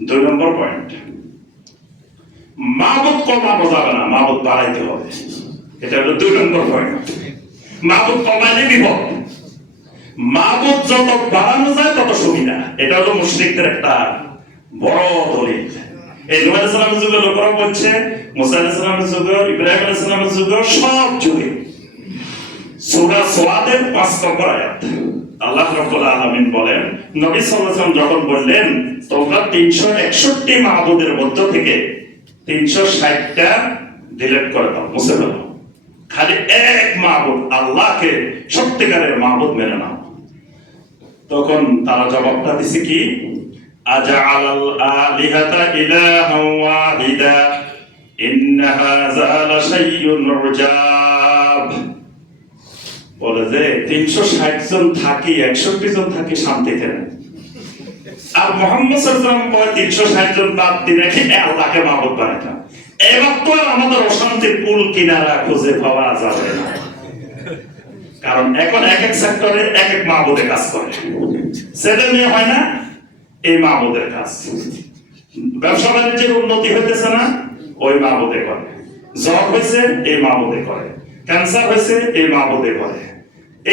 দুই নম্বর পয়েন্ট মাবুদ কমানো যাবে না মাবুদ বাড়াইতে হবে। এটা হলো দুই নম্বর পয়েন্ট মাবুদ কমাইলে বিপদ। মাবুদ যত বাড়ানো যায় তত সুবিধা। এটা হলো মুশরিকদের একটা বড় দলিল। এই নূহ আলাইহিস যুগে লোকেরা বলছে, মুসা আলাইহিস সালামের যুগে, ইব্রাহিম আলাইহিস যুগে সব যুগে। সূরা সোয়াদের পাঁচ নম্বর আয়াত। আল্লাহ রাব্বুল আলামিন বলেন, নবী ওয়াসাল্লাম যখন বললেন, তোমরা 361 মাহবুদের মধ্য থেকে 360টা ডিলিট করে দাও, মুছে খালি এক মাহবুদ, আল্লাহকে সত্যিকারের মাহবুদ মেনে নাও। তখন তারা জবাবটা দিছে কি? আজআল আলিহাতা ইলাহান ওয়াহিদা ইন্না হাযা লাশাইয়ুন উজাব বলে যে তিনশো ষাট জন থাকি, একষট্টি জন থাকি শান্তিতে। আর মোহাম্মদ সাল্লাম কয় তিনশো ষাট জন বাদ দিয়ে রেখে আল্লাহকে বানাইতাম এবার তো আমাদের অশান্তির কুল কিনারা খুঁজে পাওয়া যাবে না। কারণ এখন এক এক সেক্টরে এক এক মাহবুদে কাজ করে। হয় না, এই মাহবুদের কাজ। ব্যবসা বাণিজ্যের উন্নতি হইতেছে না, ওই মাহবুদে করে। জ্বর হয়েছে এই মাহবুদে করে। ক্যান্সার হয়েছে এই মাহবুদে করে।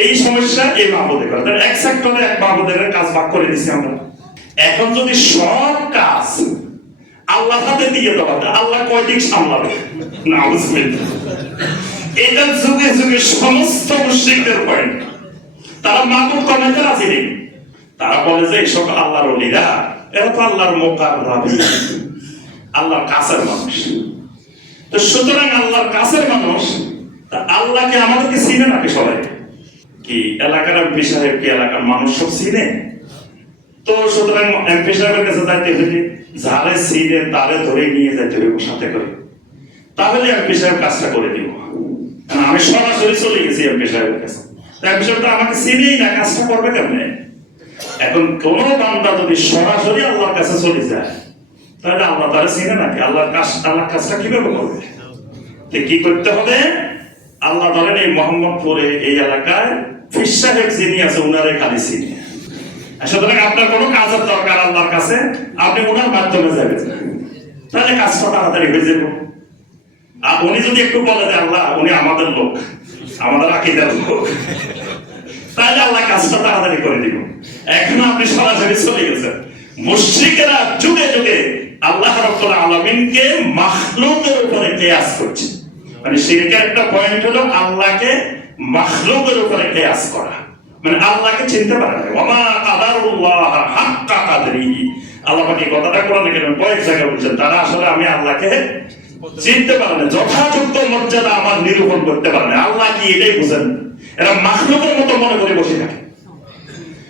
এই সমস্যা এই মাহবুদে করে। তাহলে এক সেক্টরে এক মাহবুদের কাজ ভাগ করে দিচ্ছি আমরা। এখন যদি সব কাজ আল্লাহ হাতে দিয়ে দেওয়া আল্লাহ কয় দিক সামলাবে? না এটা যুগে যুগে সমস্ত মুশ্রিকদের পয়েন্ট তারা মাহবুব কমাইতে রাজি নেই। তারা বলে যে এইসব আল্লাহর অলিরা, এরা তো আল্লাহর মোকার রাবি আল্লাহর কাছের মানুষ। তো সুতরাং আল্লাহর কাছের মানুষ আল্লাহকে আমাদেরকে চিনে নাকি সবাই? কি এলাকার এমপি সাহেব কি এলাকার মানুষ সব চিনে? তো সুতরাং এমপি সাহেবের কাছে যাইতে হলে যারে চিনে তারে ধরে নিয়ে যাইতে হবে সাথে করে। তাহলে এমপি সাহেব কাজটা করে দিব। আমি সরাসরি চলে গেছি এমপি সাহেবের কাছে। এমপি সাহেব তো আমাকে চিনেই না, কাজটা করবে কেমনে? এখন কোন বান্দা যদি সরাসরি আল্লাহর কাছে চলে যায়, তাহলে আল্লাহ তারা চিনে নাকি? আল্লাহর কাজ আল্লাহ কাজটা কীভাবে করবে? কি করতে হবে? আল্লাহ ধরেন এই মোহাম্মদপুরে এই এলাকায় ফির সাহেব যিনি আছে, উনারে খালি চিনি সুতরাং আপনার কোনো কাজের দরকার আল্লাহর কাছে, আপনি ওনার মাধ্যমে যাবেন। তাহলে কাজটা তাড়াতাড়ি হয়ে যাবে। আর উনি যদি একটু বলে যে আল্লাহ, উনি আমাদের লোক, আমাদের আকিদার লোক। তাহলে আল্লাহ কাজটা তাড়াতাড়ি করে দিব। এখন আপনি সরাসরি চলে গেছেন। মুশরিকেরা যুগে যুগে আল্লাহ রাব্বুল আলামিনকে মাখলুকের উপরে কিয়াস করছে। মানে শিরকের একটা পয়েন্ট হলো আল্লাহকে মাখলুকের উপরে কিয়াস করা। মানে আল্লাহকে চিনতে ওমা কাদারুল্লাহ হাক্কা আল্লাহ কথাটা কোরআনে কেন কয়েক জায়গায় বলছেন, তারা আসলে আমি আল্লাহকে চিনতে পারে না যথাযথ মর্যাদা আমার নিরূপণ করতে পারে না। আল্লাহ কি এটাই বুঝেন? এরা মাখলুকের মতো মনে করে বসে থাকে।